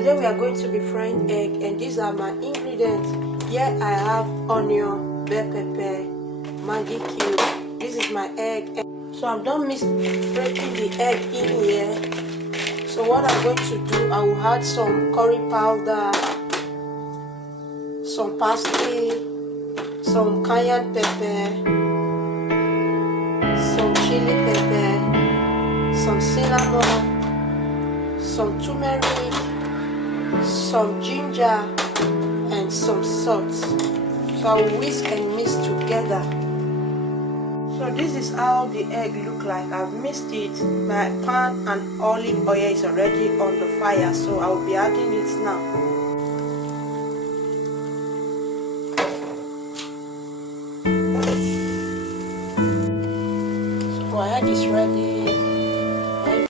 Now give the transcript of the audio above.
Today we are going to be frying egg, and these are my ingredients. Here I have onion, bell pepper, Maggi cube. This is my egg. So I'm done breaking the egg in here. So what I'm going to do, I will add some curry powder, some parsley, some cayenne pepper, some chili pepper, some cinnamon, some turmeric, some ginger, and some salt. So I will whisk and mix together. So this is how the egg look like. I've mixed it. My pan and olive oil is already on the fire, so I will be adding it now.